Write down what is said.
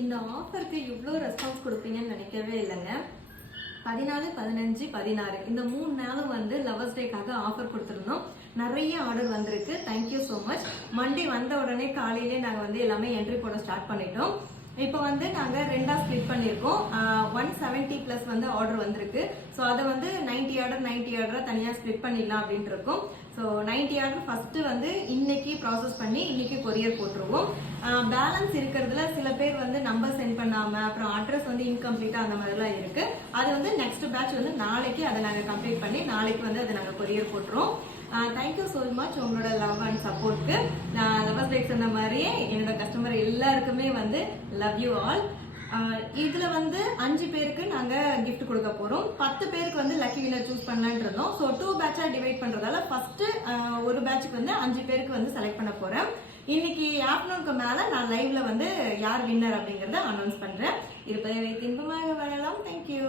இந்த ஆஃபருக்கு இவ்வளோ ரெஸ்பான்ஸ் கொடுப்பீங்கன்னு நினைக்கவே இல்லைங்க. 14, 15, 16 இந்த 3 நாளும் வந்து லவர்ஸ் டேக்காக ஆஃபர் கொடுத்துருந்தோம். நிறைய ஆர்டர் வந்திருக்கு. Thank you so much. மண்டே வந்த உடனே காலையிலே நாங்கள் வந்து எல்லாமே என்ட்ரி போட ஸ்டார்ட் பண்ணிட்டோம். இப்போ வந்து நாங்கள் ரெண்டாக ஸ்ப்ளிட் பண்ணியிருக்கோம். 170+ வந்து ஆர்டர் வந்திருக்கு. ஸோ அதை வந்து 90 ஆர்டராக தனியாக ஸ்ப்ளிட் பண்ணிடலாம் அப்படின்ட்டு இருக்கோம். ஸோ 90 ஆர்டர் ஃபஸ்ட்டு வந்து இன்னைக்கு ப்ராசஸ் பண்ணி இன்னைக்கு கொரியர் போட்டுருவோம். பேலன்ஸ் இருக்கிறதுல சில பேர் வந்து நம்பர் சென்ட் பண்ணாமல் அப்புறம் அட்ரஸ் வந்து இன்கம்ப்ளீட்டாக அந்த மாதிரிலாம் இருக்குது. அது வந்து நெக்ஸ்ட் பேட்ச் வந்து நாளைக்கு அதை நாங்கள் கம்ப்ளீட் பண்ணி நாளைக்கு வந்து அதை நாங்கள் கொரியர் போட்டுருவோம். தேங்க்யூ ஸோ மச் உங்களோட லவ் அண்ட் சப்போர்ட்க்கு. நான் லவர்ஸ் டேக்கு சொன்ன மாதிரியே என்னோட கஸ்டமர் எல்லாருக்குமே வந்து லவ் யூ ஆல். இதுல வந்து 5 பேருக்கு நாங்க கிஃப்ட் கொடுக்க போறோம். 10 பேருக்கு வந்து லக்கி வினர் சூஸ் பண்ணலான்னு இருந்தோம். ஸோ 2 பேட்சா டிவைட் பண்றதால ஃபர்ஸ்ட் ஒரு பேட்சுக்கு வந்து 5 பேருக்கு வந்து செலக்ட் பண்ண போறேன். இன்னைக்கு ஆஃப்டர்நூனுக்கு மேல நான் லைவ்ல வந்து யார் வின்னர் அப்படிங்கறத அனௌன்ஸ் பண்றேன். இருப்பதை வைத்து இன்பமாக வாழலாம். தேங்க்யூ.